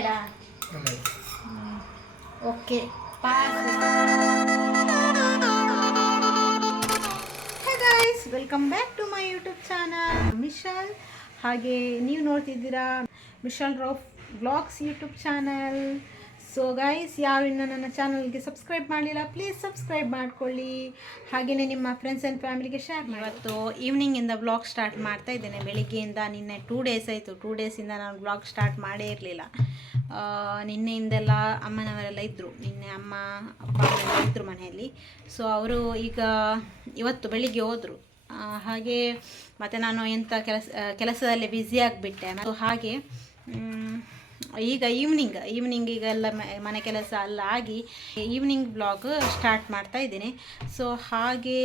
ಬೇಡ. Okay guys welcome back to my YouTube channel Mishal ಹಾಗೆ ನೀವು ನೋಡ್ತಿದ್ದೀರಾ Mishal ರೋಫ್ vlogs YouTube channel so guys ಯಾರು ಇನ್ನು ನನ್ನ ಚಾನಲ್ಗೆ ಸಬ್ಸ್ಕ್ರೈಬ್ ಮಾಡಲಿಲ್ಲ ಪ್ಲೀಸ್ ಸಬ್ಸ್ಕ್ರೈಬ್ ಮಾಡ್ಕೊಳ್ಳಿ. ಹಾಗೆಯೇ ನಿಮ್ಮ ಫ್ರೆಂಡ್ಸ್ ಆ್ಯಂಡ್ ಫ್ಯಾಮಿಲಿಗೆ ಶೇರ್ ಮಾಡಿ. ಇವತ್ತು ಈವ್ನಿಂಗಿಂದ ಬ್ಲಾಗ್ ಸ್ಟಾರ್ಟ್ ಮಾಡ್ತಾ ಇದ್ದೇನೆ. ಬೆಳಿಗ್ಗೆಯಿಂದ ನಿನ್ನೆ ಟೂ ಡೇಸ್ ಆಯಿತು. ಟೂ ಡೇಸಿಂದ ನಾನು ಬ್ಲಾಗ್ ಸ್ಟಾರ್ಟ್ ಮಾಡೇ ಇರಲಿಲ್ಲ. ನಿನ್ನೆಯಿಂದೆಲ್ಲ ಅಮ್ಮನವರೆಲ್ಲ ಇದ್ದರು ನಿನ್ನೆ ಅಮ್ಮ, ಅಪ್ಪ ಇದ್ದರು ಮನೆಯಲ್ಲಿ. ಸೊ ಅವರು ಈಗ ಇವತ್ತು ಬೆಳಿಗ್ಗೆ ಹೋದರು. ಹಾಗೆ ಮತ್ತು ನಾನು ಎಂಥ ಕೆಲಸ ಕೆಲಸದಲ್ಲಿ ಬ್ಯುಸಿ ಆಗಿಬಿಟ್ಟೆ. ಸೊ ಹಾಗೆ ಈಗ ಈವ್ನಿಂಗ್ ಈವ್ನಿಂಗ್ ಈಗ ಎಲ್ಲ ಮನೆ ಕೆಲಸ ಎಲ್ಲ ಆಗಿ ಈವ್ನಿಂಗ್ ಬ್ಲಾಗ್ ಸ್ಟಾರ್ಟ್ ಮಾಡ್ತಾ ಇದ್ದೀನಿ. ಸೊ ಹಾಗೆ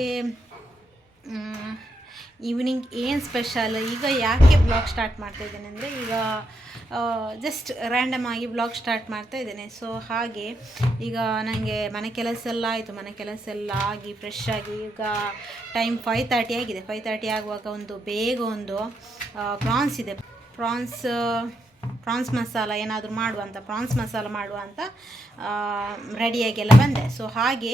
ಈವ್ನಿಂಗ್ ಏನು ಸ್ಪೆಷಲ್ ಈಗ ಯಾಕೆ ಬ್ಲಾಗ್ ಸ್ಟಾರ್ಟ್ ಮಾಡ್ತಾ ಇದ್ದೇನೆ ಅಂದರೆ ಈಗ ಜಸ್ಟ್ ರ್ಯಾಂಡಮ್ ಆಗಿ ಬ್ಲಾಗ್ ಸ್ಟಾರ್ಟ್ ಮಾಡ್ತಾ ಇದ್ದೇನೆ. ಸೊ ಹಾಗೆ, ಈಗ ನನಗೆ ಮನೆ ಕೆಲಸ ಎಲ್ಲ ಆಯಿತು. ಮನೆ ಕೆಲಸ ಎಲ್ಲ ಆಗಿ ಫ್ರೆಶ್ ಆಗಿ ಈಗ ಟೈಮ್ ಫೈವ್ ತರ್ಟಿ ಆಗಿದೆ. ಫೈವ್ ತರ್ಟಿ ಆಗುವಾಗ ಒಂದು ಬೇಗ ಒಂದು ಪ್ರಾನ್ಸ್ ಇದೆ. ಪ್ರಾನ್ಸ್ ಪ್ರಾನ್ಸ್ ಮಸಾಲ ಏನಾದರೂ ಮಾಡುವ ಅಂತ, ಪ್ರಾನ್ಸ್ ಮಸಾಲ ಮಾಡುವ ಅಂತ ರೆಡಿಯಾಗೆಲ್ಲ ಬಂದೆ. ಸೊ ಹಾಗೆ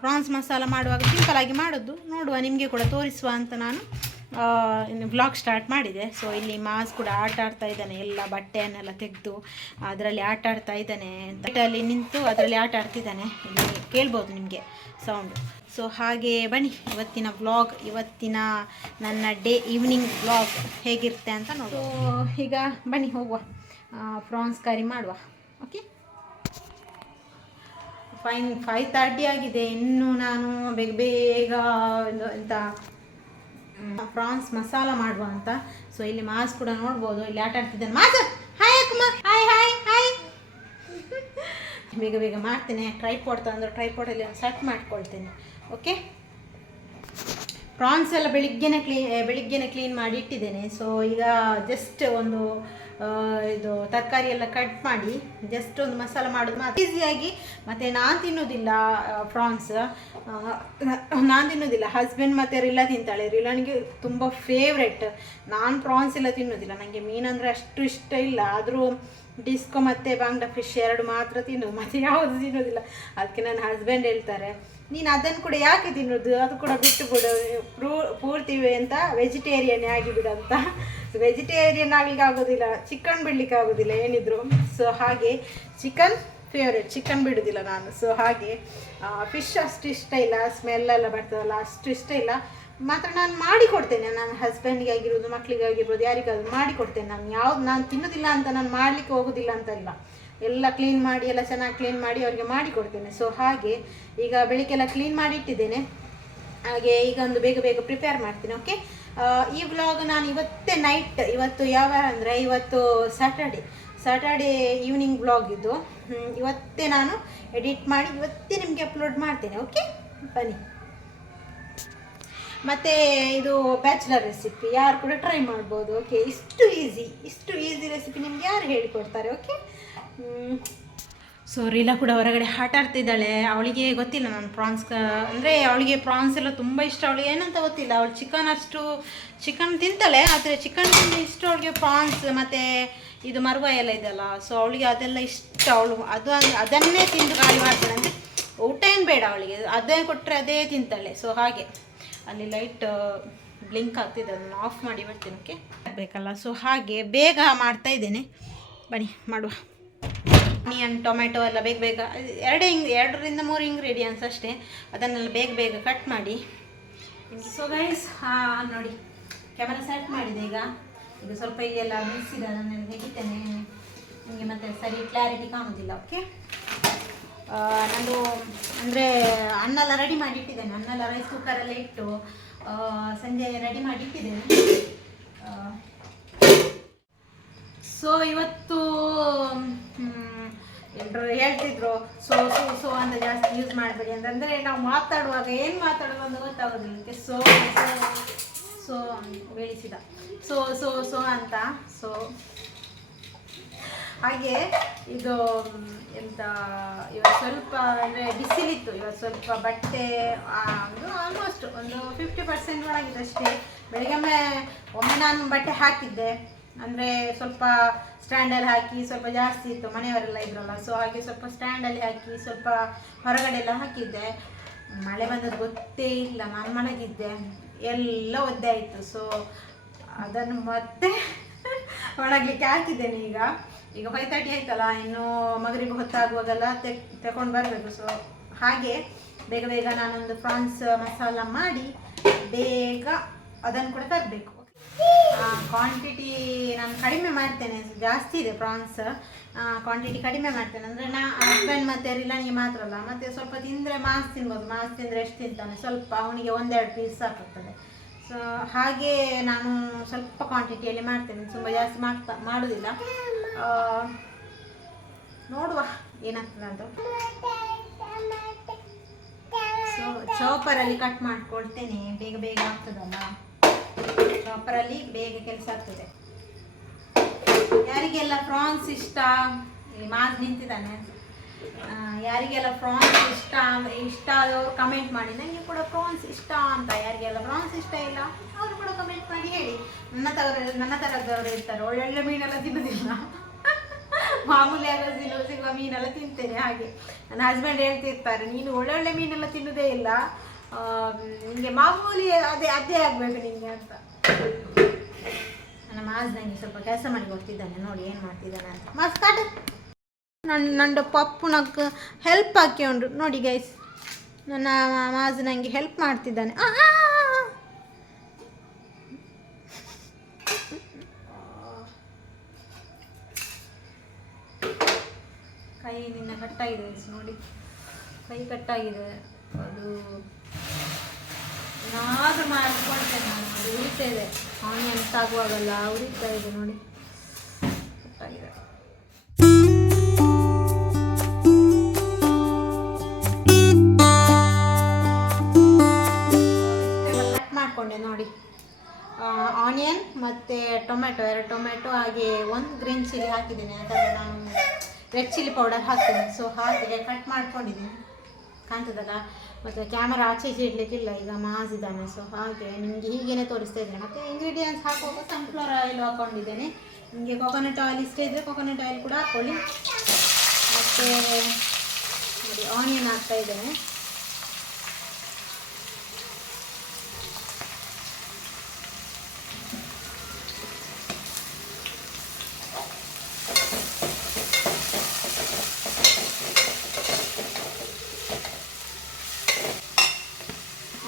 ಪ್ರಾನ್ಸ್ ಮಸಾಲ ಮಾಡುವಾಗ ಸಿಂಪಲಾಗಿ ಮಾಡೋದು. ನೋಡುವ, ನಿಮಗೆ ಕೂಡ ತೋರಿಸುವ ಅಂತ ನಾನು ಬ್ಲಾಗ್ ಸ್ಟಾರ್ಟ್ ಮಾಡಿದೆ. ಸೊ ಇಲ್ಲಿ ಮಾಸ್ ಕೂಡ ಆಟ ಆಡ್ತಾ ಇದ್ದಾನೆ. ಎಲ್ಲ ಬಟ್ಟೆಯನ್ನೆಲ್ಲ ತೆಗೆದು ಅದರಲ್ಲಿ ಆಟ ಆಡ್ತಾ ಇದ್ದಾನೆ ಅಲ್ಲಿ ನಿಂತು ಅದರಲ್ಲಿ ಆಟ ಆಡ್ತಿದ್ದಾನೆ. ಇಲ್ಲಿ ಕೇಳ್ಬೋದು ನಿಮಗೆ ಸೌಂಡ್ ಸೊ ಹಾಗೆ ಬನ್ನಿ. ಇವತ್ತಿನ ವ್ಲಾಗ್ ಇವತ್ತಿನ ನನ್ನ ಡೇ ಈವ್ನಿಂಗ್ ವ್ಲಾಗ್ ಹೇಗಿರುತ್ತೆ ಅಂತ ನೋಡಿ ಈಗ ಬನ್ನಿ, ಹೋಗುವ. ಫ್ರಾನ್ಸ್ ಕರಿ ಮಾಡುವ. ಓಕೆ ಫೈನ್ ಫೈವ್ ತರ್ಟಿ ಆಗಿದೆ. ಇನ್ನು ನಾನು ಬೇಗ ಬೇಗ ಒಂದು ಎಂತ ಫ್ರಾನ್ಸ್ ಮಸಾಲ ಮಾಡುವ ಅಂತ. ಸೊ ಇಲ್ಲಿ ಮಾಸ್ ಕೂಡ ನೋಡ್ಬೋದು. ಇಲ್ಲಿ ಆಟ ಆಡ್ತಿದ್ದಾನೆ. ಮಾಸ್! ಹಾಯ್ ಅಕ್ಕಮ್ಮ. ಹಾಯ್ ಹಾಯ್ ಹಾಯ್ ಬೇಗ ಬೇಗ ಮಾಡ್ತೇನೆ. ಅಂದ್ರೆ ಟ್ರೈ ಟ್ರೈಪಾಡಲ್ಲಿ ಒಂದು ಸೆಟ್ ಮಾಡ್ಕೊಳ್ತೀನಿ. ಓಕೆ ಪ್ರಾನ್ಸ್ ಎಲ್ಲ ಬೆಳಿಗ್ಗೆನೆ ಕ್ಲೀನ್ ಬೆಳಿಗ್ಗೆನೆ ಕ್ಲೀನ್ ಮಾಡಿ ಇಟ್ಟಿದ್ದೇನೆ. ಸೊ ಈಗ ಜಸ್ಟ್ ಒಂದು ಇದು ತರಕಾರಿ ಎಲ್ಲ ಕಟ್ ಮಾಡಿ ಜಸ್ಟ್ ಒಂದು ಮಸಾಲ ಮಾಡೋದು ಮಾತ್ರ. ಈಸಿಯಾಗಿ ಮತ್ತು ನಾನು ತಿನ್ನೋದಿಲ್ಲ ಪ್ರಾನ್ಸ್ ನಾನು ತಿನ್ನೋದಿಲ್ಲ ಹಸ್ಬೆಂಡ್ ಮತ್ತು ರಿಲಾ ತಿಂತಾಳೆ. ರಿಲಾನಿಗೆ ತುಂಬ ಫೇವ್ರೆಟ್ ನಾನು ಪ್ರಾನ್ಸ್ ಎಲ್ಲ ತಿನ್ನೋದಿಲ್ಲ. ನನಗೆ ಮೀನಂದರೆ ಅಷ್ಟು ಇಷ್ಟ ಇಲ್ಲ. ಆದರೂ ಡಿಸ್ಕೋ ಮತ್ತು ಬಾಂಗ್ಡಾ ಫಿಶ್ ಎರಡು ಮಾತ್ರ ತಿನ್ನೋದು ಮತ್ತು ಯಾವುದು ತಿನ್ನೋದಿಲ್ಲ. ಅದಕ್ಕೆ ನನ್ನ ಹಸ್ಬೆಂಡ್ ಹೇಳ್ತಾರೆ ನೀನು ಅದನ್ನು ಕೂಡ ಯಾಕೆ ತಿನ್ನೋದು? ಅದು ಕೂಡ ಬಿಟ್ಟು ಬಿಡು. ಪ್ರೂ ಪೂರ್ತಿ ಅಂತ ವೆಜಿಟೇರಿಯನ್ ಆಗಿಬಿಡು ಅಂತ ವೆಜಿಟೇರಿಯನ್ ಆಗ್ಲಿಕ್ಕೆ ಆಗೋದಿಲ್ಲ. ಚಿಕನ್ ಬಿಡ್ಲಿಕ್ಕೆ ಆಗೋದಿಲ್ಲ ಏನಿದ್ರು. ಸೊ ಹಾಗೆ ಚಿಕನ್ ಫೇವ್ರೆಟ್ ಚಿಕನ್ ಬಿಡೋದಿಲ್ಲ ನಾನು. ಸೊ ಹಾಗೆ ಫಿಶ್ ಅಷ್ಟು ಇಷ್ಟ ಇಲ್ಲ. ಸ್ಮೆಲ್ ಎಲ್ಲ ಬರ್ತದಲ್ಲ, ಅಷ್ಟು ಇಷ್ಟ ಇಲ್ಲ. ಮಾತ್ರ ನಾನು ಮಾಡಿಕೊಡ್ತೇನೆ. ನನ್ನ ಹಸ್ಬೆಂಡ್ಗೆ ಆಗಿರ್ಬೋದು ಮಕ್ಕಳಿಗೆ ಆಗಿರ್ಬೋದು, ಯಾರಿಗಾದ್ರು ಮಾಡಿ ಕೊಡ್ತೇನೆ ನಾನು ಯಾವ್ದು, ನಾನು ತಿನ್ನೋದಿಲ್ಲ ಅಂತ ನಾನು ಮಾಡಲಿಕ್ಕೆ ಹೋಗೋದಿಲ್ಲ ಅಂತ ಇಲ್ಲ. ಎಲ್ಲ ಕ್ಲೀನ್ ಮಾಡಿ, ಎಲ್ಲ ಚೆನ್ನಾಗಿ ಕ್ಲೀನ್ ಮಾಡಿ ಅವರಿಗೆ ಮಾಡಿ ಕೊಡ್ತೇನೆ. ಸೊ ಹಾಗೆ ಈಗ ಬೆಳಿಗ್ಗೆಲ್ಲ ಕ್ಲೀನ್ ಮಾಡಿ ಇಟ್ಟಿದ್ದೇನೆ. ಹಾಗೆ ಈಗ ಒಂದು ಬೇಗ ಬೇಗ ಪ್ರಿಪೇರ್ ಮಾಡ್ತೀನಿ ಓಕೆ ಈ ವ್ಲಾಗ್ ನಾನು ಇವತ್ತೇ ನೈಟ್ ಇವತ್ತು ಯಾವ ಅಂದರೆ ಇವತ್ತು ಸ್ಯಾಟರ್ಡೆ ಸ್ಯಾಟರ್ಡೆ ಈವ್ನಿಂಗ್ ವ್ಲಾಗ್ ಇದು. ಇವತ್ತೇ ನಾನು ಎಡಿಟ್ ಮಾಡಿ ಇವತ್ತೇ ನಿಮಗೆ ಅಪ್ಲೋಡ್ ಮಾಡ್ತೇನೆ ಓಕೆ ಬನ್ನಿ. ಮತ್ತು ಇದು ಬ್ಯಾಚುಲರ್ ರೆಸಿಪಿ ಯಾರು ಕೂಡ ಟ್ರೈ ಮಾಡ್ಬೋದು ಓಕೆ ಇಷ್ಟು ಈಸಿ ಇಷ್ಟು ಈಸಿ ರೆಸಿಪಿ ನಿಮ್ಗೆ ಯಾರು ಹೇಳಿಕೊಡ್ತಾರೆ ಓಕೆ ಸೊ ರೀಲಾ ಕೂಡ ಹೊರಗಡೆ ಆಟ ಆಡ್ತಿದ್ದಾಳೆ. ಅವಳಿಗೆ ಗೊತ್ತಿಲ್ಲ ನಾನು ಪ್ರಾನ್ಸ್ ಅಂದರೆ ಅವಳಿಗೆ ಪ್ರಾನ್ಸ್ ಎಲ್ಲ ತುಂಬ ಇಷ್ಟ. ಅವಳಿಗೆ ಏನಂತ ಗೊತ್ತಿಲ್ಲ. ಅವಳು ಚಿಕನ್ ಅಷ್ಟು ಚಿಕನ್ ತಿಂತಾಳೆ, ಆದರೆ ಚಿಕನ್ ಇಷ್ಟು ಅವಳಿಗೆ ಪ್ರಾನ್ಸ್ ಮತ್ತು ಇದು ಮರುವ ಎಲ್ಲ ಇದೆಯಲ್ಲ. ಸೊ ಅವಳಿಗೆ ಅದೆಲ್ಲ ಇಷ್ಟ. ಅವಳು ಅದು ಅದನ್ನೇ ತಿಂದು ಖಾಲಿ ಮಾಡ್ತಾಳೆ. ಅಂದರೆ ಊಟ ಏನು ಬೇಡ ಅವಳಿಗೆ. ಅದೇ ಕೊಟ್ಟರೆ ಅದೇ ತಿಂತಾಳೆ. ಸೊ ಹಾಗೆ. ಅಲ್ಲಿ ಲೈಟ್ ಬ್ಲಿಂಕ್ ಆಗ್ತಿದೆ. ಅದನ್ನು ಆಫ್ ಮಾಡಿ ಬಿಡ್ತೀನಿ ಓಕೆ ಬೇಕಲ್ಲ. ಸೊ ಹಾಗೆ ಬೇಗ ಮಾಡ್ತಾ ಇದ್ದೇನೆ. ಬನ್ನಿ, ಮಾಡುವ. ಆನಿಯನ್ ಟೊಮೆಟೊ ಎಲ್ಲ ಬೇಗ ಬೇಗ, ಎರಡೇ ಇಂಗ್ ಎರಡರಿಂದ ಮೂರು ಇಂಗ್ರೀಡಿಯೆಂಟ್ಸ್ ಅಷ್ಟೇ. ಅದನ್ನೆಲ್ಲ ಬೇಗ ಬೇಗ ಕಟ್ ಮಾಡಿ. ಸೊ ಗೈಸ್ ಹಾಂ ನೋಡಿ ಕ್ಯಾಮರಾ ಸೆಟ್ ಮಾಡಿದೆ ಈಗ. ಈಗ ಸ್ವಲ್ಪ ಇಲ್ಲೆಲ್ಲ ಮಿಕ್ಸಿದೆ ಅದನ್ನೆಲ್ಲ ತೆಗಿತೇನೆ ನಿಮಗೆ ಮತ್ತೆ ಸರಿ ಕ್ಲಾರಿಟಿ ಕಾಣೋದಿಲ್ಲ ಓಕೆ ನಂದು ಅಂದರೆ ಅನ್ನ ಎಲ್ಲ ರೆಡಿ ಮಾಡಿ ಇಟ್ಟಿದ್ದೇನೆ. ಅನ್ನೆಲ್ಲ ರೈಸ್ ಕುಕ್ಕರೆಲ್ಲ ಇಟ್ಟು ಸಂಜೆ ರೆಡಿ ಮಾಡಿ ಇಟ್ಟಿದ್ದೇನೆ. ಸೊ ಇವತ್ತು ಎಲ್ಲರೂ ಹೇಳ್ತಿದ್ರು. ಸೊ ಸೊ ಸೊ ಅಂತ ಜಾಸ್ತಿ ಯೂಸ್ ಮಾಡಬೇಡಿ ಅಂತಂದರೆ ನಾವು ಮಾತಾಡುವಾಗ ಏನು ಮಾತಾಡೋದು ಅಂತ ಗೊತ್ತಾಗೋದಿಲ್ಲ. ಸೊ ಸೊ ಬೆಳೆಸಿದ ಸೊ ಸೊ ಸೊ ಅಂತ. ಸೊ ಹಾಗೆ ಇದು ಎಂತ, ಇವತ್ತು ಸ್ವಲ್ಪ ಅಂದರೆ ಬಿಸಿಲಿತ್ತು. ಇವತ್ತು ಸ್ವಲ್ಪ ಬಟ್ಟೆ ಒಂದು ಆಲ್ಮೋಸ್ಟ್ ಒಂದು ಫಿಫ್ಟಿ ಪರ್ಸೆಂಟ್ ಒಳಗಿದೆ ಅಷ್ಟೇ. ಬೆಳಿಗ್ಗೆ ಒಮ್ಮೆ ನಾನು ಬಟ್ಟೆ ಹಾಕಿದ್ದೆ. ಅಂದರೆ ಸ್ವಲ್ಪ ಸ್ಟ್ಯಾಂಡಲ್ಲಿ ಹಾಕಿ ಸ್ವಲ್ಪ ಜಾಸ್ತಿ ಇತ್ತು, ಮನೆಯವರೆಲ್ಲ ಇದ್ರಲ್ಲ ಸೊ ಹಾಗೆ ಸ್ವಲ್ಪ ಸ್ಟ್ಯಾಂಡಲ್ಲಿ ಹಾಕಿ ಸ್ವಲ್ಪ ಹೊರಗಡೆ ಎಲ್ಲ ಹಾಕಿದ್ದೆ. ಮಳೆ ಬಂದದ್ದು ಗೊತ್ತೇ ಇಲ್ಲ, ನಾನು ಮಲಗಿದ್ದೆ. ಎಲ್ಲ ಒದ್ದೆ ಆಯಿತು ಸೊ ಅದನ್ನು ಮತ್ತೆ ಒಣಗಲಿಕ್ಕೆ ಹಾಕಿದ್ದೇನೆ ಈಗ. ಈಗ ಫೈವ್ ತರ್ಟಿ ಆಯ್ತಲ್ಲ, ಇನ್ನು ಮಗರಿಗೆ ಹೊತ್ತಾಗುವಾಗೆಲ್ಲ ತೆಕ್ ತಗೊಂಡು ಬರಬೇಕು ಸೊ ಹಾಗೆ ಬೇಗ ಬೇಗ ನಾನೊಂದು ಫ್ರಾನ್ಸ್ ಮಸಾಲ ಮಾಡಿ ಬೇಗ ಅದನ್ನು ಕೂಡ ತರಬೇಕು. ಕ್ವಾಂಟಿಟಿ ನಾನು ಕಡಿಮೆ ಮಾಡ್ತೇನೆ, ಜಾಸ್ತಿ ಇದೆ ಪ್ರಾನ್ಸ್ ಕ್ವಾಂಟಿಟಿ ಕಡಿಮೆ ಮಾಡ್ತೇನೆ. ಅಂದರೆ ನಾ ಹಸ್ಬೆಂಡ್ ಮತ್ತು ರಿಲಾನಿಗೆ ಮಾತ್ರ ಅಲ್ಲ. ಮತ್ತು ಸ್ವಲ್ಪ ತಿಂದರೆ ಮಾಸ್ ತಿನ್ಬೋದು. ಮಾಸ್ ತಿಂದರೆ ಎಷ್ಟು ತಿಂತಾನೆ? ಸ್ವಲ್ಪ ಅವನಿಗೆ ಒಂದೆರಡು ಪೀಸ್ ಸಾಕಾಗ್ತದೆ. ಸೊ ಹಾಗೆ ನಾನು ಸ್ವಲ್ಪ ಕ್ವಾಂಟಿಟಿಯಲ್ಲಿ ಮಾಡ್ತೇನೆ. ತುಂಬ ಜಾಸ್ತಿ ಮಾಡ್ತಾ, ಮಾಡೋದಿಲ್ಲ. ನೋಡುವ ಏನಾಗ್ತದೆ ಅಂತ. ಸೊ ಚಾಪರಲ್ಲಿ ಕಟ್ ಮಾಡ್ಕೊಳ್ತೇನೆ. ಬೇಗ ಬೇಗ ಆಗ್ತದಲ್ಲ? ಚಾಪರಲ್ಲಿ ಬೇಗ ಕೆಲಸ ಆಗ್ತದೆ. ಯಾರಿಗೆಲ್ಲ ಪ್ರಾನ್ಸ್ ಇಷ್ಟ? ಮಾಸ್ ನಿಂತಿದ್ದಾನೆ. ಯಾರಿಗೆಲ್ಲ ಪ್ರಾನ್ಸ್ ಇಷ್ಟ ಇಷ್ಟ ಆದವರು ಕಮೆಂಟ್ ಮಾಡಿ. ನನಗೆ ಕೂಡ ಪ್ರಾನ್ಸ್ ಇಷ್ಟ ಅಂತ. ಯಾರಿಗೆಲ್ಲ ಪ್ರಾನ್ಸ್ ಇಷ್ಟ ಇಲ್ಲ, ಅವರು ಕೂಡ ಕಮೆಂಟ್ ಮಾಡಿ ಹೇಳಿ. ನನ್ನ ತರ ನನ್ನ ಥರದವರು ಇರ್ತಾರೆ. ಒಳ್ಳೊಳ್ಳೆ ಮೀನೆಲ್ಲ ತಿನ್ನೋದಿಲ್ಲ. ಮಾಮೂಲಿ ಆಗೋದಿಲ್ಲ ಸಿಗುವ ಮೀನೆಲ್ಲ ತಿಂತೇನೆ ಹಾಗೆ. ನನ್ನ ಹಸ್ಬೆಂಡ್ ಹೇಳ್ತಿರ್ತಾರೆ, ನೀನು ಒಳ್ಳೊಳ್ಳೆ ಮೀನೆಲ್ಲ ತಿನ್ನೋದೇ ಇಲ್ಲ. ನಿಂಗೆ ಮಾಮೂಲಿ ಅದೇ ಅದೇ ಆಗಬೇಕು ನಿಮಗೆ ಅಂತ. ನನ್ನ ನನಗೆ ಸ್ವಲ್ಪ ಕೆಲಸ ಮಾಡಿ ಕೊಡ್ತಿದ್ದಾನೆ ನೋಡಿ ಏನು ಮಾಡ್ತಿದ್ದಾನೆ ಅಂತ. ಮಾಸ್ ಕಾಟ ನನ್ನ ನಂದು ಪಪ್ಪು ನಕ್ಕೆ ಹೆಲ್ಪ್ ಹಾಕಿ ಉಂಟು. ನೋಡಿ ಗೈಸ್ ನನ್ನ ಮಾಜ್ ನಂಗೆ ಹೆಲ್ಪ್ ಮಾಡ್ತಿದ್ದಾನೆ. ಕೈ ನಿನ್ನ ಕಟ್ಟಾಗಿದೆ ನೋಡಿ. ಕೈ ಕಟ್ಟಾಗಿದೆ. ಅದು ಏನಾದರೂ ಮಾಡ್ಕೊಳ್ತೇನೆ ನಾನು ಉರಿತಾ ಇದೆ. ಆನಿಯನ್ ತಾಗುವಾಗಲ್ಲ ಉರಿತಾ ಇದೆ ನೋಡಿ. ಕಟ್ ಮಾಡಿಕೊಂಡೆ ನೋಡಿ. ಆನಿಯನ್ ಮತ್ತು ಟೊಮೆಟೊ ಎರಡು ಟೊಮೆಟೊ ಹಾಗೆ ಒಂದು ಗ್ರೀನ್ ಚಿಲ್ಲಿ ಹಾಕಿದ್ದೀನಿ. ಯಾಕಂದರೆ ನಾನು ರೆಡ್ ಚಿಲ್ಲಿ ಪೌಡರ್ ಹಾಕ್ತೀನಿ. ಸೊ ಹಾಗೆ ಕಟ್ ಮಾಡ್ಕೊಂಡಿದ್ದೀನಿ. ಕಾಣ್ತದಲ್ಲ? ಮತ್ತು ಕ್ಯಾಮರಾ ಆಚೆ ಈಚೆ ಇಡಲಿಕ್ಕಿಲ್ಲ, ಈಗ ಮಾಸಿದ್ದಾನೆ ಸೊ ಹಾಗೆ ನಿಮಗೆ ಹೀಗೇನೆ ತೋರಿಸ್ತಾ ಇದ್ದೇನೆ. ಮತ್ತು ಇಂಗ್ರೀಡಿಯೆಂಟ್ಸ್ ಹಾಕುವಾಗ ಸನ್ಫ್ಲವರ್ ಆಯಿಲ್ ಹಾಕ್ಕೊಂಡಿದ್ದೇನೆ ನಿಮಗೆ ಕೊಕೊನಟ್ ಆಯಿಲ್ ಇಷ್ಟ ಇದ್ದರೆ ಕೊಕೊನಟ್ ಆಯಿಲ್ ಕೂಡ ಹಾಕ್ಕೊಳ್ಳಿ ಮತ್ತು ನೋಡಿ ಆನಿಯನ್ ಹಾಕ್ತಾ ಇದ್ದೇನೆ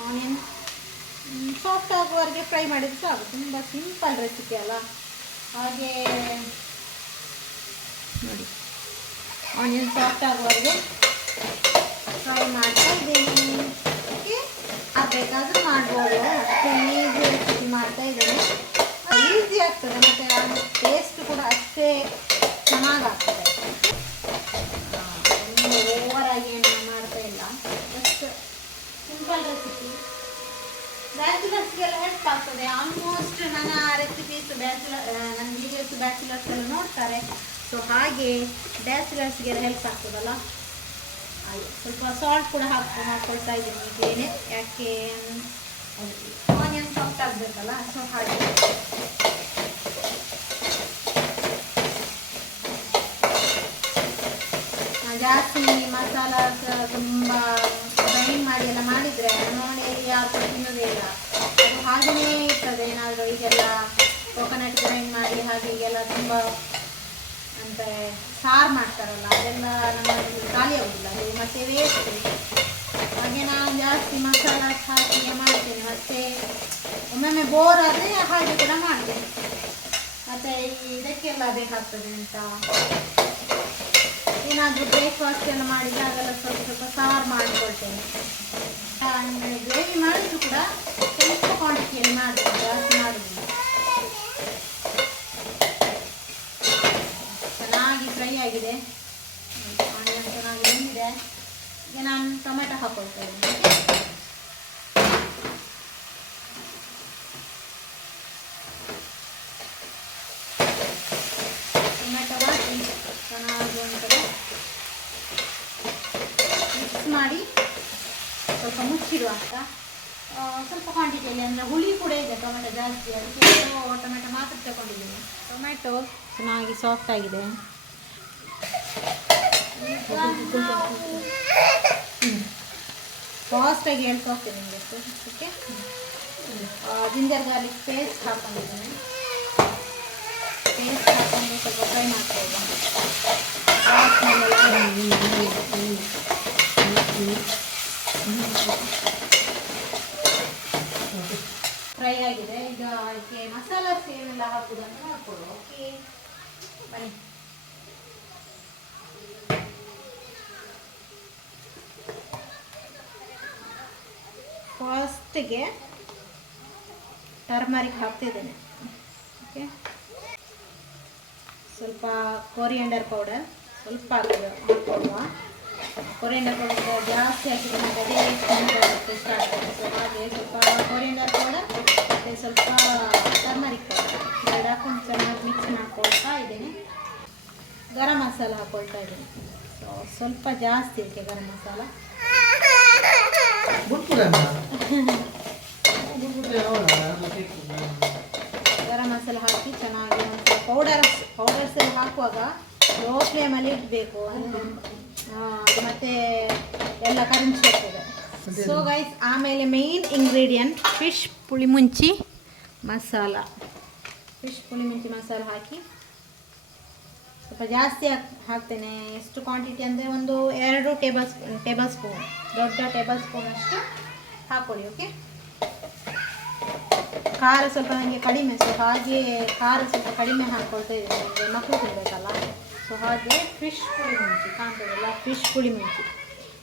ಆನಿಯನ್ ಸಾಫ್ಟ್ ಆಗುವವರೆಗೆ ಫ್ರೈ ಮಾಡಿದ್ರೆ ಆಗುತ್ತೆ ತುಂಬ ಸಿಂಪಲ್ ರೆಸಿಪಿ ಅಲ್ಲ. ಹಾಗೆ ನೋಡಿ. ಆನಿಯನ್ ಸಾಫ್ಟ್ ಆಗುವವರೆಗೆ ಫ್ರೈ ಮಾಡ್ತಾ ಇದ್ದೀನಿ. ಅದು ಬೇಕಾದರೂ ಮಾಡ್ಬೋದು. ಅಷ್ಟು ಈಸಿ ರೆಸಿಪಿ ಮಾಡ್ತಾ ಇದ್ದೀನಿ. ಈಸಿ ಆಗ್ತದೆ, ಮತ್ತು ಟೇಸ್ಟ್ ಕೂಡ ಅಷ್ಟೇ ಚೆನ್ನಾಗಾಗ್ತದೆ ಓವರಾಗಿ ಏನು ಮಾಡ್ತಾ ಇಲ್ಲ ಜಸ್ಟ್ ಸಿಂಪಲ್ ರೆಸಿಪಿ ಬ್ಯಾಚುಲರ್ಸ್ಗೆಲ್ಲ ಹೆಲ್ಪ್ ಆಗ್ತದೆ. ಆಲ್ಮೋಸ್ಟ್ ನನ್ನ ರೆಸಿಪೀಸ್ ಬ್ಯಾಚುಲರ್ ನನ್ನ ವೀಡಿಯೋಸ್ ಬ್ಯಾಚುಲರ್ಸ್ ಎಲ್ಲ ನೋಡ್ತಾರೆ. ಸೊ ಹಾಗೆ ಬ್ಯಾಚುಲರ್ಸ್ಗೆಲ್ಲ ಹೆಲ್ಪ್ ಆಗ್ತದಲ್ಲ? ಸ್ವಲ್ಪ ಸಾಲ್ಟ್ ಕೂಡ ಹಾಕಿ ಹಾಕ್ಕೊಳ್ತಾ ಇದ್ದೀನಿ ಈಗೇನೆ. ಯಾಕೆ ಆನಿಯನ್ ಸಾಫ್ಟ್ ಆಗಬೇಕಲ್ಲ ಸೊ ಹಾಗೆ. ಜಾಸ್ತಿ ಮಸಾಲ ತುಂಬ ಗ್ರೈಂಡ್ ಮಾಡಿ ಎಲ್ಲ ಮಾಡಿದರೆ ನೋಡಿ ಯಾವ ತಿನ್ನೋದೇ ಇಲ್ಲ. ಅದು ಹಾಗೆಯೇ ಇರ್ತದೆ, ಏನಾದರೂ ಈಗೆಲ್ಲ ಕೊಕೊನಟ್ ಗ್ರೈಂಡ್ ಮಾಡಿ ಹಾಗೆ ಈಗೆಲ್ಲ ತುಂಬ ಅಂದರೆ ಸಾರು ಮಾಡ್ತಾರಲ್ಲ, ಅದೆಲ್ಲ ನಮ್ಮಲ್ಲಿ ಖಾಲಿ ಆಗೋದಿಲ್ಲ, ಅದು ಮತ್ತೆ ವೇಸ್ಟ್ ಹಾಗೆ ನಾನು ಜಾಸ್ತಿ ಮಸಾಲ ಹಾಕಿ ಮಾಡ್ತೇನೆ, ಮತ್ತೆ ಒಮ್ಮೊಮ್ಮೆ ಬೋರ್ ಆದರೆ ಹಾಗೆ ಕೂಡ ಮಾಡ್ತೇನೆ. ಮತ್ತು ಇದಕ್ಕೆಲ್ಲ ಬೇಕಾಗ್ತದೆ ಅಂತ. ಏನಾದರೂ ಬ್ರೇಕ್ಫಾಸ್ಟ್ ಎಲ್ಲ ಮಾಡಿದ್ರೆ ಅದೆಲ್ಲ ಸ್ವಲ್ಪ ಸ್ವಲ್ಪ ಸಾರು ಮಾಡಿಕೊಳ್ತೇನೆ. ಗ್ರೇವಿ ಮಾಡಿದ್ರು ಕೂಡ ಸ್ವಲ್ಪ ಕ್ವಾಂಟಿಟಿಯಲ್ಲಿ ಮಾಡ್ತೇನೆ ಜಾಸ್ತಿ ಮಾಡೋದಿಲ್ಲ. ಚೆನ್ನಾಗಿ ಫ್ರೈ ಆಗಿದೆ. ಚೆನ್ನಾಗಿ ಬಂದಿದೆ. ಈಗ ನಾನು ಟೊಮೆಟೊ ಹಾಕೊಳ್ತಾ ಇದ್ದೀನಿ ಟೊಮೆಟೊ ಹಾಕಿ ಚೆನ್ನಾಗಿ ಒಂದ್ಸಲ ಮಿಕ್ಸ್ ಮಾಡಿ ಸ್ವಲ್ಪ ಮುಚ್ಚಿಡುವ ಅಂತ. ಆ, ಸ್ವಲ್ಪ ಕ್ವಾಂಟಿಟಿಯಲ್ಲಿ ಅಂದರೆ ಹುಳಿ ಕೂಡ ಇದೆ ಟೊಮೆಟೊ ಜಾಸ್ತಿ. ಅದಕ್ಕೆ ಟೊಮೆಟೊ ಮಾತ್ರ ತಗೊಂಡಿದ್ದೀನಿ. ಟೊಮೆಟೊ ಚೆನ್ನಾಗಿ ಸಾಫ್ಟ್ ಆಗಿದೆ. ಫಾಸ್ಟಾಗಿ ಹೇಳ್ತಾ ಹೋಗ್ತೇನೆ ನಿಮಗೆ ಓಕೆ ಜಿಂಜರ್ ಗಾರ್ಲಿಕ್ ಪೇಸ್ಟ್ ಹಾಕೊಂಡಿದ್ದೀನಿ. ಪೇಸ್ಟ್ ಹಾಕೊಂಡು ಸ್ವಲ್ಪ ಫ್ರೈ ಮಾಡ್ಕೊಳ್ಳುವ ಫ್ರೈ ಆಗಿದೆ. ಈಗ ಅದಕ್ಕೆ ಮಸಾಲ ಏನೆಲ್ಲ ಹಾಕುವುದಂತ ನೋಡ್ಕೊಳ್ಳು ಓಕೆ ಬನ್ನಿ ಫಸ್ಟಿಗೆ ಟರ್ಮರಿಕ್ ಹಾಕ್ತಿದ್ದೇನೆ. ಓಕೆ ಸ್ವಲ್ಪ ಕೋರಿಯಂಡರ್ ಪೌಡರ್ ಸ್ವಲ್ಪ ಹಾಕಿದ ಹಾಕ್ಕೊಳ್ಳುವ. ಕೊರಿಯಂಡರ್ ಪೌಡರ್ ಜಾಸ್ತಿ ಹಾಕಿದ್ರೆ ಮತ್ತೆ ಅದೇ ಟೇಸ್ಟ್ ಆಗ್ತದೆ ಸೊ ಹಾಗೆ ಸ್ವಲ್ಪ ಕೊರಿಯಂಡರ್ ಪೌಡರ್ ಮತ್ತು ಸ್ವಲ್ಪ ಟರ್ಮರಿಕ್ ಪೌಡರ್ ಎರಡು ಹಾಕೊಂಡು ಚೆನ್ನಾಗಿ ಮಿಕ್ಸ್ ಮಾಡ್ಕೊಳ್ತಾ ಇದ್ದೀನಿ ಗರಂ ಮಸಾಲ ಹಾಕ್ಕೊಳ್ತಾ ಇದ್ದೀನಿ ಸೊ ಸ್ವಲ್ಪ ಜಾಸ್ತಿ ಇದಕ್ಕೆ ಗರಂ ಮಸಾಲ ಗರಂ ಮಸಾಲ ಹಾಕಿ ಚೆನ್ನಾಗಿ ಪೌಡರ್ಸ್ ಪೌಡರ್ಸಲ್ಲಿ ಹಾಕುವಾಗ ಲೋ ಫ್ಲೇಮಲ್ಲಿ ಇಡಬೇಕು. ಮತ್ತೆ ಎಲ್ಲ ಕರೆನ್ಸಿ ಸೊ ಗೈಸ್ ಆಮೇಲೆ main ingredient fish pulimunchi masala. Fish pulimunchi masala ಹಾಕಿ ಸ್ವಲ್ಪ ಜಾಸ್ತಿ ಹಾಕ್, ಹಾಕ್ತೇನೆ. ಎಷ್ಟು ಕ್ವಾಂಟಿಟಿ ಅಂದರೆ ಒಂದು ಎರಡು ಟೇಬಲ್ ಸ್ಪೂನ್ ಟೇಬಲ್ ಸ್ಪೂನ್ ದೊಡ್ಡ ಟೇಬಲ್ ಸ್ಪೂನ್ ಅಷ್ಟು ಹಾಕ್ಕೊಳ್ಳಿ ಓಕೆ ಖಾರ ಸ್ವಲ್ಪ ನನಗೆ ಕಡಿಮೆ ಸೊ ಹಾಗೆ ಖಾರ ಸ್ವಲ್ಪ ಕಡಿಮೆ ಹಾಕ್ಕೊಳ್ತಾ ಇದ್ದೀನಿ. ನನಗೆ ಮಕ್ಕಳು ತಿನ್ನಬೇಕಲ್ಲ ಸೊ ಹಾಗೆ ಫಿಶ್ ಪುಳಿ ಮುಂಚಿ ಕಾಣ್ತದಲ್ಲ ಫಿಶ್ ಪುಳಿ ಮುಂಚಿ.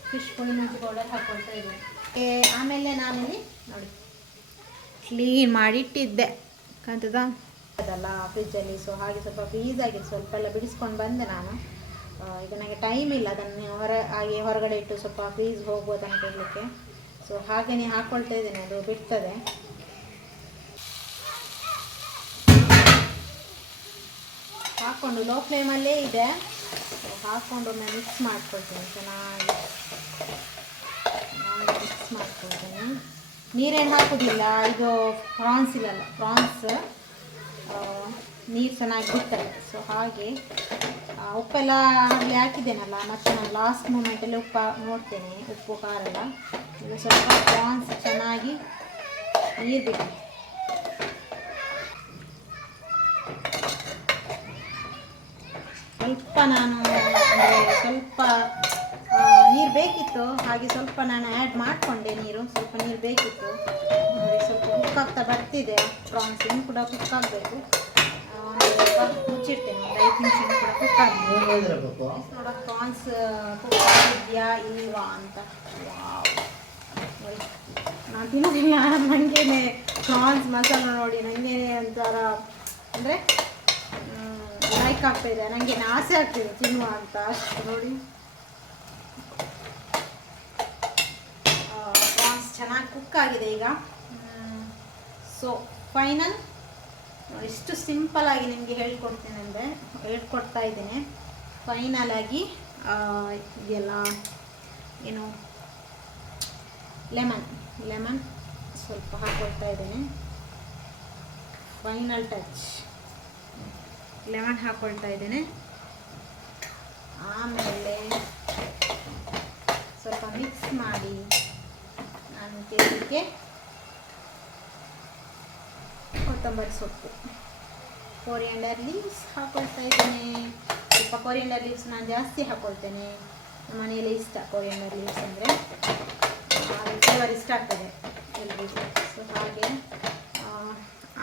ಫಿಶ್ ಪುಳಿ ಮುಂಚಿ ಪೌಡರ್ ಹಾಕ್ಕೊಳ್ತಾ ಇದ್ದೀನಿ ಆಮೇಲೆ ನಾನಿಲ್ಲಿ ನೋಡಿ ಕ್ಲೀನ್ ಮಾಡಿಟ್ಟಿದ್ದೆ. ಕಾಣ್ತದ ಅದಲ್ಲ ಫ್ರಿಜ್ಜಲ್ಲಿ ಸೊ ಹಾಗೆ ಸ್ವಲ್ಪ ಫ್ರೀಸ್ ಆಗಿದೆ ಸ್ವಲ್ಪ ಎಲ್ಲ ಬಿಡಿಸ್ಕೊಂಡು ಬಂದೆ ನಾನು. ಈಗ ನನಗೆ ಟೈಮ್ ಇಲ್ಲ, ಅದನ್ನು ಹೊರ, ಹಾಗೆ ಹೊರಗಡೆ ಇಟ್ಟು ಸ್ವಲ್ಪ ಫ್ರೀಸ್ ಹೋಗ್ಬೋದು ಅಂತ ಹೇಳಲಿಕ್ಕೆ ಸೊ ಹಾಗೆಯೇ ಹಾಕ್ಕೊಳ್ತಾ ಇದ್ದೀನಿ, ಅದು ಬಿಡ್ತದೆ. ಹಾಕ್ಕೊಂಡು ಲೋ ಫ್ಲೇಮಲ್ಲೇ ಇದೆ. ಸೊ ಹಾಕ್ಕೊಂಡು ಒಮ್ಮೆ ಮಿಕ್ಸ್ ಮಾಡ್ಕೊಳ್ತೀನಿ, ಚೆನ್ನಾಗಿ. ಮಿಕ್ಸ್ ಮಾಡ್ಕೊಳ್ತೀನಿ. ನೀರೇನು ಹಾಕೋದಿಲ್ಲ, ಇದು ಪ್ರಾನ್ಸ್ ಇಲ್ಲಲ್ಲ ಪ್ರಾನ್ಸ್ ನೀರು ಚೆನ್ನಾಗಿ ಬಿಡ್ತಾರೆ ಸೊ ಹಾಗೆ ಉಪ್ಪೆಲ್ಲ ಆಗಲಿ ಹಾಕಿದ್ದೇನಲ್ಲ, ಮತ್ತು ನಾನು ಲಾಸ್ಟ್ ಮೂಮೆಂಟಲ್ಲಿ ಉಪ್ಪು ನೋಡ್ತೇನೆ, ಉಪ್ಪು, ಖಾರ ಎಲ್ಲ. ಇದು ಸ್ವಲ್ಪ ಪ್ರಾನ್ಸ್ ಚೆನ್ನಾಗಿ ನೀರು ಬಿಡಿ ಸ್ವಲ್ಪ ನಾನು ಅಂದರೆ ಸ್ವಲ್ಪ ನೀರು ಬೇಕಿತ್ತು ಹಾಗೆ ಸ್ವಲ್ಪ ನಾನು ಆ್ಯಡ್ ಮಾಡಿಕೊಂಡೆ ನೀರು ಸ್ವಲ್ಪ ನೀರು ಬೇಕಿತ್ತು. ಸ್ವಲ್ಪ ಕುಕ್ ಆಗ್ತಾ ಬರ್ತಿದೆ ಪ್ರಾನ್ಸ್ ಇನ್ನು ಕೂಡ ಕುಕ್ ಆಗಬೇಕು. ಸ್ವಲ್ಪ ಮುಚ್ಚಿಡ್ತೇನೆ ಒಂದು ಐದು ನಿಮಿಷ ಕೂಡ ಕುಕ್ ಆಗಬೇಕು. ನೋಡೋ ಪ್ರಾನ್ಸ್ ಕುಕ್ ಆಗಿದೆಯಾ ಇಲ್ವಾ ಅಂತ. ನಾನು ತಿನ್ನೋದಿಲ್ಲ ನನಗೇನೆ ಪ್ರಾನ್ಸ್ ಮಸಾಲ ನೋಡಿ ನನಗೇನೆ ಒಂಥರ ಅಂದರೆ ಲೈಕ್ ಆಗ್ತಾ ಇದೆ ನನಗೆ ಆಸೆ ಆಗ್ತಿದೆ ತಿನ್ನುವ ಅಂತ ನೋಡಿ ಪ್ರಾನ್ಸ್ ಚೆನ್ನಾಗಿ ಕುಕ್ ಆಗಿದೆ ಈಗ. ಸೊ ಫೈನಲ್ ನೋಡಿ, ಇಷ್ಟು ಸಿಂಪಲ್ ಆಗಿ ನಿಮಗೆ ಹೇಳ್ಕೊಡ್ತೇನೆ ಅಂದರೆ, ಹೇಳ್ಕೊಡ್ತಾ ಇದ್ದೇನೆ. ಫೈನಲ್ ಆಗಿ ಇದೆಲ್ಲ ಏನು ಲೆಮನ್ ಲೆಮನ್ ಸ್ವಲ್ಪ ಹಾಕೊಳ್ತಾ ಇದ್ದೇನೆ. ಫೈನಲ್ ಟಚ್ ಲೆಮನ್ ಹಾಕ್ಕೊಳ್ತಾ ಇದ್ದೇನೆ. ಆಮೇಲೆ ಸ್ವಲ್ಪ ಮಿಕ್ಸ್ ಮಾಡಿ ನಾನು ಕೇಳಲಿಕ್ಕೆ ಕೊತ್ತಂಬರಿ ಸೊಪ್ಪು. ಕೊರಿಯಂಡರ್ ಲೀವ್ಸ್ ಹಾಕೊಳ್ತಾ ಇದ್ದೇನೆ. ಸ್ವಲ್ಪ ಕೊರಿಯಂಡರ್ ಲೀವ್ಸ್ ನಾನು ಜಾಸ್ತಿ ಹಾಕೊಳ್ತೇನೆ. ನಮ್ಮ ಮನೆಯಲ್ಲಿ ಇಷ್ಟ ಕೊರಿಯಂಡರ್ ಲೀವ್ಸ್ ಅಂದರೆ. ಫ್ಲೇವರ್ ಇಷ್ಟ ಆಗ್ತದೆ ಎಲ್ರಿಗೂ. ಸೊ ಹಾಗೆ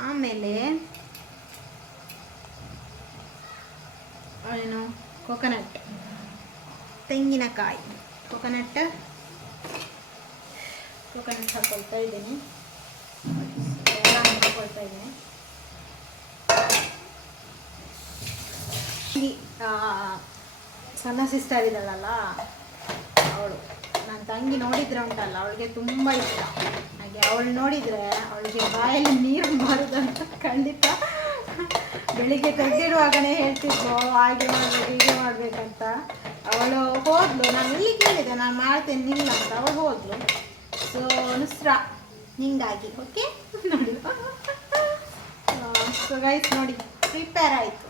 ಆಮೇಲೆ ಏನು ಕೊಕೊನಟ್ ತೆಂಗಿನಕಾಯಿ. ಕೊಕೊನಟ್ ಕೊಕೊನಟ್ ಹಾಕೊಳ್ತಾ ಇದ್ದೀನಿ. ಹಾಕೊಳ್ತಾ ಇದ್ದೀನಿ. ಸಣ್ಣ ಸಿಸ್ಟರ್ ಇದ್ದಾಳಲ್ಲ, ಅವಳು. ನನ್ನ ತಂಗಿ ನೋಡಿದ್ರೆ ಉಂಟಲ್ಲ, ಅವಳಿಗೆ ತುಂಬ ಇಷ್ಟ. ಹಾಗೆ ಅವಳು ನೋಡಿದರೆ ಅವಳಿಗೆ ಬಾಯಲ್ಲಿ ನೀರು ಮಾಡೋದಂತ ಖಂಡಿತ ಬೆಳಿಗ್ಗೆ ತೆಗೆದಿಡುವಾಗನೇ ಹೇಳ್ತಿದ್ವು ಹಾಗೆ ಮಾಡಬೇಕು, ಹೀಗೆ ಮಾಡಬೇಕಂತ. ಅವಳು ಹೋದ್ಲು. ನಾನು ಇಲ್ಲಿ ಕೇಳಿದೆ, ನಾನು ಮಾಡ್ತೇನೆ, ನಿಲ್ಲ ಅಂತ ಅವಳು ಹೋದ್ಲು. ಸೊ ನುಸ್ರಾ, ನಿಂಗಾಗಿ ಓಕೆ ನೋಡಿ. ಸೊ ಗೈಸ್ ನೋಡಿ ಪ್ರಿಪೇರ್ ಆಯಿತು.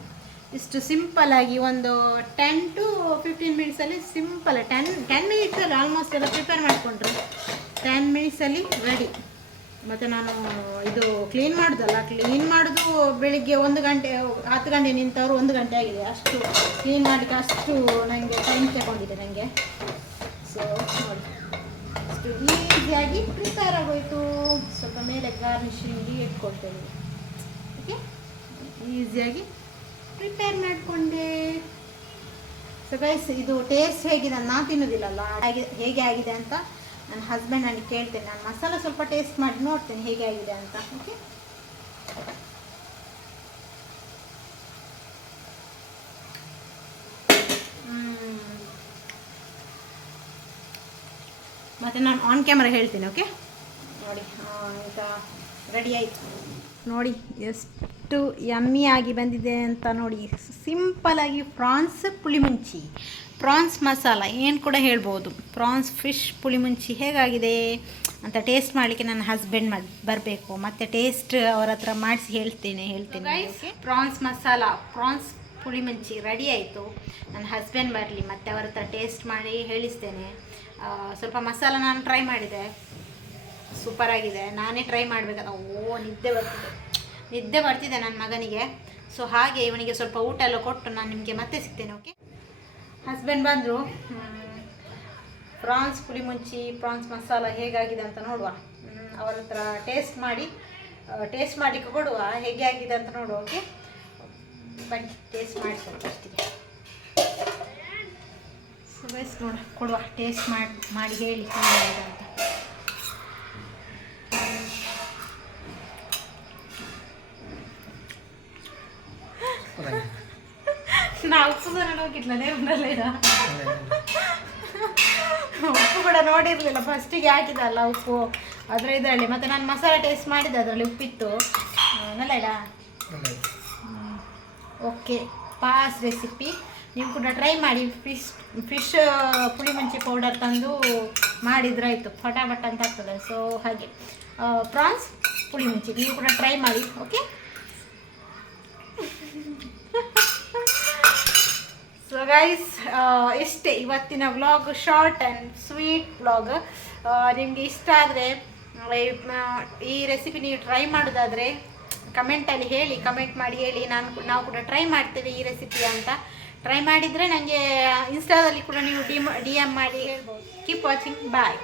ಇಷ್ಟು ಸಿಂಪಲ್ ಆಗಿ ಒಂದು ಟೆನ್ ಟು ಫಿಫ್ಟೀನ್ ಮಿನಿಟ್ಸಲ್ಲಿ ಸಿಂಪಲ್ ಟೆನ್ ಟೆನ್ ಮಿನಿಟ್ಸಲ್ಲಿ ಆಲ್ಮೋಸ್ಟ್ ಎಲ್ಲ ಪ್ರಿಪೇರ್ ಮಾಡಿಕೊಂಡ್ರು. ಟೆನ್ ಮಿನಿಟ್ಸಲ್ಲಿ ರೆಡಿ ಮತ್ತು ನಾನು ಇದು ಕ್ಲೀನ್ ಮಾಡೋದಲ್ಲ ಕ್ಲೀನ್ ಮಾಡೋದು ಬೆಳಿಗ್ಗೆ ಒಂದು ಗಂಟೆ, ಹತ್ತು ಗಂಟೆ ನಿಂತವರು ಒಂದು ಗಂಟೆ ಆಗಿದೆ. ಅಷ್ಟು ಕ್ಲೀನ್ ಮಾಡಲಿಕ್ಕೆ ಅಷ್ಟು ನನಗೆ ಟೈಮ್ ತಗೊಂಡಿದೆ ನನಗೆ ಸೊ ನೋಡಿ ಅಷ್ಟು ಈಸಿಯಾಗಿ ಪ್ರಿಪೇರ್ ಆಗೋಯಿತು. ಸ್ವಲ್ಪ ಮೇಲೆ ಗಾರ್ನಿಶಿಂಗ್ ಇಟ್ಕೊಳ್ತೇನೆ. ಓಕೆ ಈಸಿಯಾಗಿ ಪ್ರಿಪೇರ್ ಮಾಡಿಕೊಂಡೆ. ಸೊ ಗೈಸ್ ಇದು ಟೇಸ್ಟ್ ಹೇಗಿದೆ ನಾನು ತಿನ್ನೋದಿಲ್ಲಲ್ಲ ಹೇಗೆ ಆಗಿದೆ ಅಂತ ನನ್ನ ಹಸ್ಬೆಂಡ್ ನನಗೆ ಕೇಳ್ತೇನೆ. ನಾನು ಮಸಾಲ ಸ್ವಲ್ಪ ಟೇಸ್ಟ್ ಮಾಡಿ ನೋಡ್ತೇನೆ ಹೇಗೆ ಆಗಿದೆ ಅಂತ ಓಕೆ ಮತ್ತು ನಾನು ಆನ್ ಕ್ಯಾಮ್ರಾ ಹೇಳ್ತೀನಿ ಓಕೆ ನೋಡಿ ಈಗ ರೆಡಿ ಆಯಿತು. ನೋಡಿ, ಎಷ್ಟು ಯಮ್ಮಿ ಆಗಿ ಬಂದಿದೆ ಅಂತ ನೋಡಿ. ಸಿಂಪಲಾಗಿ ಫ್ರಾನ್ಸ್ ಪುಳಿಮುಂಚಿ. ಪ್ರಾನ್ಸ್ ಮಸಾಲ ಏನು ಕೂಡ ಹೇಳ್ಬೋದು. ಪ್ರಾನ್ಸ್ ಫಿಶ್ ಪುಳಿಮುಂಚಿ ಹೇಗಾಗಿದೆ ಅಂತ ಟೇಸ್ಟ್ ಮಾಡಲಿಕ್ಕೆ ನನ್ನ ಹಸ್ಬೆಂಡ್ ಮಾಡಿ ಬರಬೇಕು. ಮತ್ತು ಟೇಸ್ಟ್ ಅವರ ಹತ್ರ ಮಾಡಿಸಿ ಹೇಳ್ತೇನೆ ಹೇಳ್ತೇನೆ prawns masala prawns pulimunchi ready ಆಯಿತು. ನನ್ನ ಹಸ್ಬೆಂಡ್ ಬರಲಿ ಮತ್ತು ಅವರ ಹತ್ರ ಟೇಸ್ಟ್ ಮಾಡಿ ಹೇಳಿಸ್ತೇನೆ. ಸ್ವಲ್ಪ ಮಸಾಲ ನಾನು ಟ್ರೈ ಮಾಡಿದೆ. ಸೂಪರ್ ಆಗಿದೆ. ನಾನೇ ಟ್ರೈ ಮಾಡಬೇಕಲ್ಲ. ಓ ನಿದ್ದೆ ಬರ್ತಿದೆ. ನಿದ್ದೆ ಬರ್ತಿದೆ ನನ್ನ ಮಗನಿಗೆ. ಸೊ ಹಾಗೆ ಇವನಿಗೆ ಸ್ವಲ್ಪ ಊಟ ಎಲ್ಲ ಕೊಟ್ಟು ನಾನು ನಿಮಗೆ ಮತ್ತೆ ಸಿಗ್ತೇನೆ ಓಕೆ ಹಸ್ಬೆಂಡ್ ಬಂದರು. ಪ್ರಾನ್ಸ್ ಪುಳಿ ಮುಂಚಿ ಪ್ರಾನ್ಸ್ ಮಸಾಲ ಹೇಗಾಗಿದೆ ಅಂತ ನೋಡುವ. ಅವರ ಹತ್ರ ಟೇಸ್ಟ್ ಮಾಡಿ ಟೇಸ್ಟ್ ಮಾಡಲಿಕ್ಕೆ ಕೊಡುವ ಹೇಗೆ ಆಗಿದೆ ಅಂತ ನೋಡುವ ಓಕೆ ಬನ್ನಿ ಟೇಸ್ಟ್ ಮಾಡಿ ಅಷ್ಟಿಗೆ ಸೊ ನೋಡ ಕೊಡುವ ಟೇಸ್ಟ್ ಮಾಡಿ ಮಾಡಿ ಹೇಳಿ ಹೇಗಾಗಿದೆ ಅಂತ ನಾವು ಉಪ್ಪು ಕೂಡ ನೋಡಿರ್ಲಿಲ್ಲ ನೇರಲ್ಲ ಉಪ್ಪು ಕೂಡ ನೋಡಿರಲಿಲ್ಲ ಫಸ್ಟಿಗೆ ಹಾಕಿದಲ್ಲ ಉಪ್ಪು. ಅದರ ಇದರಲ್ಲಿ ಮತ್ತೆ ನಾನು ಮಸಾಲ ಟೇಸ್ಟ್ ಮಾಡಿದ್ದೆ ಅದರಲ್ಲಿ ಉಪ್ಪಿತ್ತು ನಲ್ಲ ಓಕೆ ಪಾಸ್ ರೆಸಿಪಿ ನೀವು ಕೂಡ ಟ್ರೈ ಮಾಡಿ ಫಿಶ್ ಫಿಶ್ ಪುಳಿ ಮುಂಚಿ ಪೌಡರ್ ತಂದು ಮಾಡಿದ್ರಾಯ್ತು. ಫಟಾಫಟ್ ಅಂತ ಆಗ್ತದೆ. ಸೊ ಹಾಗೆ. ಪ್ರಾನ್ಸ್ ಪುಳಿ ಮುಂಚಿ ನೀವು ಕೂಡ ಟ್ರೈ ಮಾಡಿ ಓಕೆ ಸೊ ಗೈಸ್ ಇಷ್ಟೇ ಇವತ್ತಿನ vlog short and sweet vlog ನಿಮಗೆ ಇಷ್ಟ ಆದರೆ ಈ ರೆಸಿಪಿ ನೀವು ಟ್ರೈ ಮಾಡೋದಾದರೆ ಕಮೆಂಟಲ್ಲಿ ಹೇಳಿ ಕಮೆಂಟ್ ಮಾಡಿ ಹೇಳಿ, ನಾನು ನಾವು ಕೂಡ ಟ್ರೈ ಮಾಡ್ತೇವೆ ಈ ರೆಸಿಪಿ ಅಂತ. ಟ್ರೈ ಮಾಡಿದರೆ ನನಗೆ ಇನ್ಸ್ಟಾದಲ್ಲಿ ಕೂಡ ನೀವು ಡಿ ಡಿ ಎಂ ಮಾಡಿ ಹೇಳ್ಬೋದು. Keep watching bye